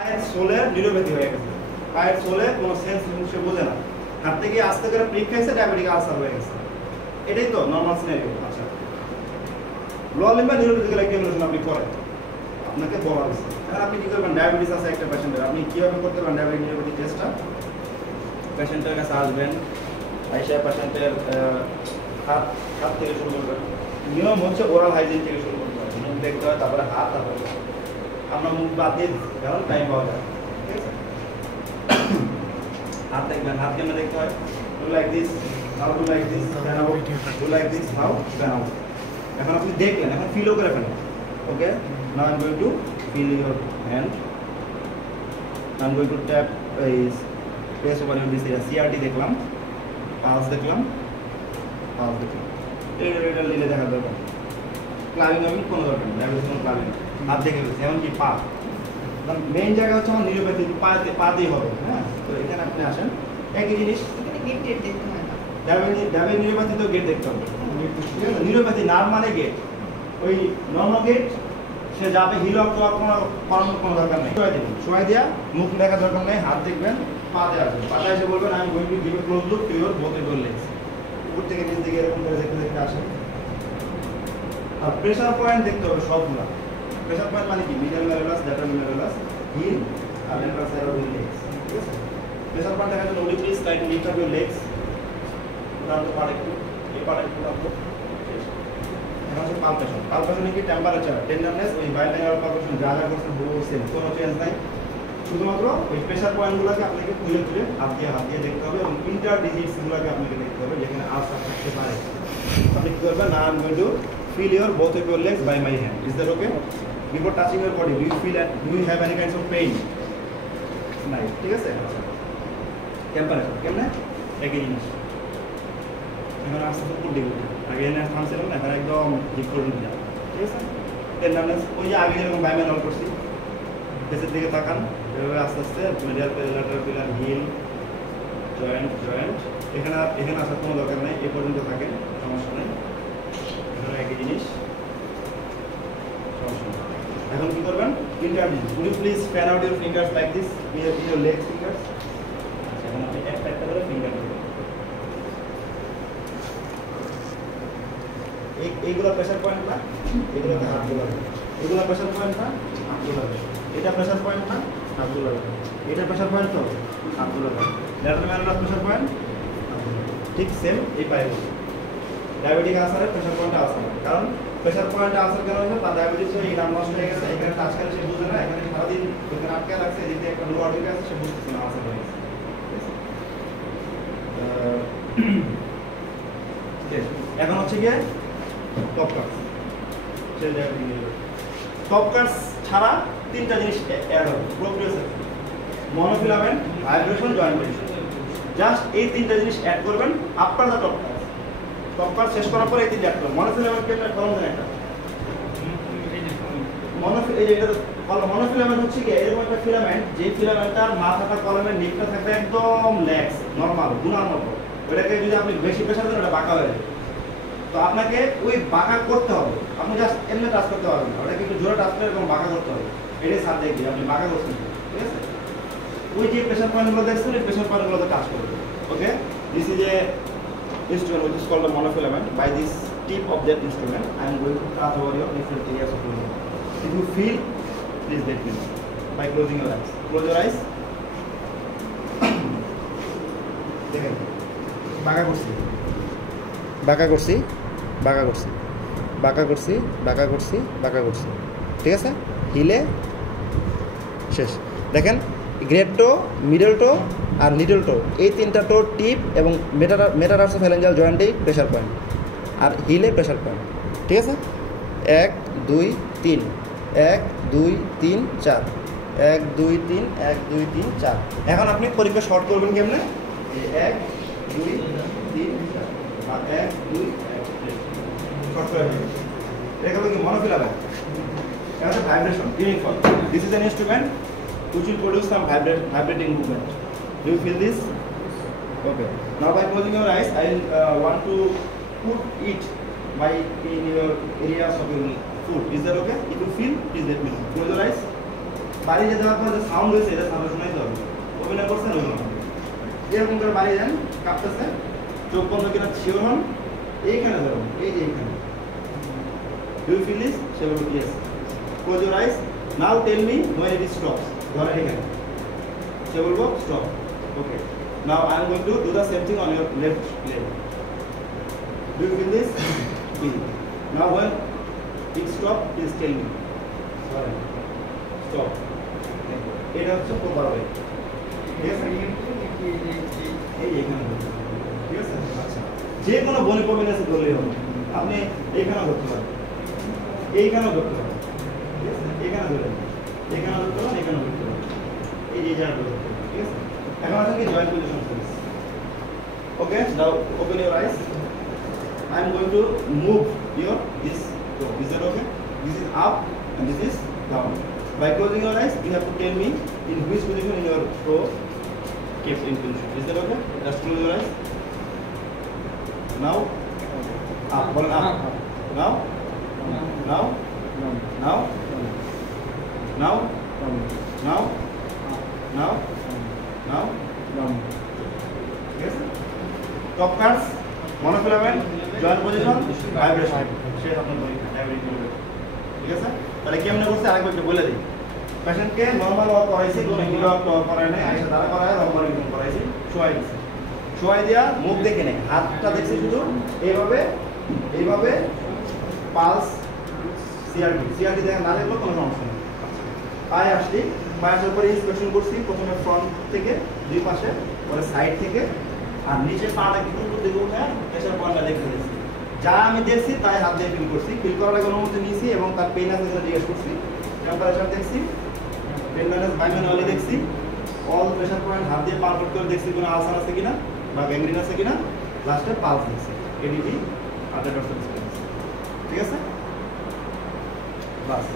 পায়ের সোলের নিউরোপ্যাথি হয়ে গেছে, পায়ের সোলে কোনো সেন্স সে বোঝে না, হাত থেকে আস্তে করে প্রিক খাইছে, ডায়াবেটিক আলসার হয়ে গেছে। এটাই তো নর্মাল সিনারিও। আচ্ছা, লোয়ার লিম্বার নিউরোপ্যাথিক্যাল এক্সামিনেশন আপনি করেন, আপনাকে বলা হয়েছে। এখন আপনি কি করবেন, ডায়াবেটিস আছে একটা পেশেন্টের, আপনি কীভাবে করতে পারেন ডায়াবেটিক নিউরোপ্যাথি টেস্টটা? পেশেন্টের কাছে আসবেন, আইসা পেশেন্টের হাত থেকে শুরু করবেন। নিয়ম হচ্ছে ওরাল হাইজিন থেকে শুরু করতে হয়, মুখ দেখতে হয়, তারপরে হাত, তারপরে আপনার মুখ বাদ দিয়ে যেমন টাইম পাওয়া যায়, ঠিক আছে? হাত দেখবেন, হাত কেমন দেখতে হয়, do like this, how do like this, then out, do like this, how, then out. এখন আপনি দেখলেন, এখন ফিলও করে ফেলেন। Okay, now I am going to fill your hand, I am going to tap press over your this area. CRT দেখলাম, pulse দেখলাম, pulse দেখলাম, এটা নিলে দেখা দরকার। ক্লাবিং আমি কোনো দরকার নেই, ডায়াবেটিস কোনো ক্লাবিং হাত দেখে গেছে, এমনকি পা। মেইন জায়গা হচ্ছে আমার নিউরোপ্যাথি, পাতেই হবে। হ্যাঁ, তো এখানে আপনি আসেন, একই জিনিস ডায়াবেটিক নিউরোপ্যাথি তো গেট দেখতে হবে, ঠিক আছে? নিউরোপ্যাথি নার্ভ মানে গেট, ওই নর্মাল গেট সে যাবে, হিল আপ দেওয়ার কোনো দরকার নেই। শোয়াই দেওয়া, মুখ দেখার দরকার নেই, হাত দেখবেন, পাতে আসবেন, পাতে এসে বলবেন আমি going to give a close look to your both your legs. উপর থেকে নিচ দিকে এরকম করে দেখতে দেখতে আসেন। আর প্রেসার পয়েন্ট দেখতে হবে সবগুলা। প্রেসার পয়েন্ট মানে কি, মিডল ম্যারুলাস, ল্যাটারাল ম্যারুলাস, হিল আর ইন্টারসাইরাল লেগস, ঠিক আছে? প্রেসার পয়েন্ট দেখার জন্য will please try to lift up your legs. উঠানো পারে একটু, এই পারে একটু উঠাবো। এখন হচ্ছে পালপেশন। পালপেশনে কি টেম্পারেচার, টেন্ডারনেস, ওই বাইল্যাঙ্গুলার পালপেশন যা যা করছেন হুবহু সেম, কোনো চেঞ্জ নাই। শুধুমাত্র ওই প্রেসার পয়েন্টগুলোকে আপনাকে তুলে তুলে হাত দিয়ে দেখতে হবে, এবং ইন্টার ডিজিটসগুলোকে আপনাকে দেখতে হবে যেখানে আলসার থাকতে পারে। আপনি কী করবেন, না I am going two feel your both of your legs by my hand. Is that okay? Before touching your body, do you have any kinds of pain? Nice. ঠিক আছে? টেম্পারেচার কেমনে? একই জিনিস। এখন আস্তে আস্তে উপর দিকে, আগে এনে থামছিলাম না, এখন একদম ডিপ করে দিতে যাও, ঠিক আছে? টেন্ডারনেস, ওই যে আগে যেরকম বাইম্যানুয়াল করছি, ফেসের দিকে তাকান, এভাবে আস্তে আস্তে medial pillar, lateral pillar, heel, joint, এখানে আসার কোনো দরকার নেই, এ পর্যন্ত থাকে, সমস্যা নেই। একই জিনিস, এখন কি করবেন, interview. Would you please fan out your fingers like this, your leg fingers. এখন আপনি একটা একটা করে ফিঙ্গার দেবেন। এইগুলো প্রেসার পয়েন্ট না, এগুলোতে হাত গুলাবে, এগুলো প্রেসার পয়েন্ট না, হাত গুলাবে, এটা প্রেসার পয়েন্ট না, হাত গুলাবে, এটা প্রেসার পয়েন্ট তো হাত গুলাবে, ল্যাটারাল ম্যারুলাস প্রেসার পয়েন্ট, ঠিক সেম এই পায়ে। ডায়াবেটিক আলসারের প্রেসার পয়েন্টে আলসার, কারণ প্রেসার পয়েন্টে আলসার কেন হয়েছে, তার ডায়াবেটিস এই নাম নষ্ট হয়ে গেছে, এখানে টাচ করে সে বুঝে না, এখানে সারাদিন এখানে আটকে রাখছে, এদিকে একটা লোয়ার ঢুকে আছে, সে বুঝতেছে না আলসার হয়ে গেছে। এখন হচ্ছে গিয়ে টপ কাটস। টপ কাটস ছাড়া তিনটা জিনিস অ্যাড হবে progressive, monofilament, vibration, joint position. Just এই তিনটা জিনিস অ্যাড করবেন after the top cuts. Top cut শেষ করার পরে এই তিনটা অ্যাড করবেন। মনোফিলামেন্ট কেটে কলম দেন একটা, মনোফিলামেন্ট হচ্ছে কি, এরকম একটা ফিলামেন্ট, যে ফিলামেন্টটার মাথাটা কলমের নিচটা থাকবে একদম ল্যাক্স, নর্মাল, গুনার মতো। ওইটাকে যদি আপনি বেশি প্রেশার দেন ওটা বাঁকা হয়ে যাবে। তো আপনাকে ওই বাঁকা করতে হবে, আপনি জাস্ট এমনি টাচ করতে পারবেন না, ওটাকে একটু জোরে টাচ করে এরকম বাঁকা করতে হবে। এটাই সার দেখি আপনি বাঁকা করছেন, ঠিক আছে? ওই যে প্রেশার পয়েন্টগুলো দেখছেন, ওই প্রেশার পয়েন্টগুলোতে টাচ করবেন। Okay, this is a instrument which is called a monofilament. By this tip of that instrument, I am going to touch over your different areas of your body. If you feel, please let me know by closing your eyes. Close your eyes. দেখেন, বাঁকা করছি, বাঁকা করছি, বাঁকা করছি, বাঁকা করছি, বাঁকা করছি, বাঁকা করছি, ঠিক আছে? হিলে শেষ। দেখেন, গ্রেট টো, মিডল টো আর লিটল টো, এই তিনটা টো টিপ এবং মেটাটার্সোফ্যালেঞ্জাল জয়েন্টেই প্রেশার পয়েন্ট, আর হিলে প্রেশার পয়েন্ট, ঠিক আছে? 1 2 3, 1 2 3 4, 1 2 3, 1 2 3 4। এখন আপনি পরীক্ষা শর্ট করবেন কেমনে, 1 2 3 4 আর 1 2 শর্ট করে নেবেন। এটা হলো কি মনোফিলামেন্ট। এটা হচ্ছে vibration, uniform. This is an instrument which will produce some vibrating movement. Do you feel this? Okay. Now by closing your eyes, I want to put it in your areas of your foot. Is that okay? If you feel, please let me know. Close your eyes. বাড়ি যেতে দেওয়ার পর যে sound হয়েছে এটা সামনে শোনাইতে হবে। অভিনয় করছেন ওই মতো এরকম করে বাড়ি যান, কাঁপতেছে, চোখ বন্ধ কিনা শিওর হন, এইখানে ধরুন, এই যে এইখানে। Do you feel this? সে বলবো yes. Close your eyes, now tell me when it stops. ধরেন এখানে, সে বলবো stop. Okay, now I am going to do the same thing on your left leg. Do you feel this? Feel. Now when it stop, please tell me. ধরেন stop. এটা হচ্ছে proper way. ঠিক আছে, এই এখানে ঠিক আছে। আচ্ছা, যে কোনো বনি প্রভিনেন্সে ধরলেই হবে। আপনি এইখানেও ধরতে পারেন, এইখানেও ধরতে পারেন, ঠিক আছে, এখানে ধরেন, এখানে ধরতে পারেন, এখানেও ধরতে পারেন, এই যে জায়গাটা ধরতে পারেন। ঠিক আছে, এখন আছে কি joint position service. Okay, now open your eyes. I am going to move your this toe. Is that okay? This is up and this is down. By closing your eyes, you have to tell me in which position in your toe kept in position. Is that okay? Just close your eyes. Now, up. Hold up. Now, now, now, now, now, now, now. Yes. Top cards. Monofilament, joint position, vibration. শেষ আপনার ঠিক আছে। তাহলে কেমনে করছে আরেকবার একটু বলে দিই। পেশেন্টকে নরমাল ওয়াক করাইছি, কোনো হিল ওয়াক করাই নাই, আইসা দাঁড়া করায় নরমাল রিকম করাইছি, শোয়াই দিছি। শোয়াই দিয়া মুখ দেখে নেই, হাতটা দেখছি শুধু এইভাবে, এইভাবে পালস সিআরটি দেখে না দেখলেও কোনো সমস্যা নেই। পায়ে আসছি, পায়ে আসার পরে ইন্সপেকশন করছি, প্রথমে ফ্রন্ট থেকে দুই পাশে, পরে সাইড থেকে, আর নিচে পাটা কিন্তু দিকে উঠে প্রেশার পয়েন্টটা দেখতে দিয়েছি। যা আমি দেখছি তাই হাত দিয়ে ফিল করছি, ফিল করার আগে অনুমতি নিয়েছি এবং তার পেইন আছে কিনা জিজ্ঞেস করছি, টেম্পারেচার দেখছি, পেন ম্যানেজ বাই ম্যানুয়ালি দেখছি, অল প্রেশার পয়েন্ট হাত দিয়ে পার করে দেখছি কোনো আলসার আছে কিনা বা গ্যাংগ্রিন আছে কিনা, লাস্টে পালস দেখছি, এডিটি 8% ঠিক আছে, বাস।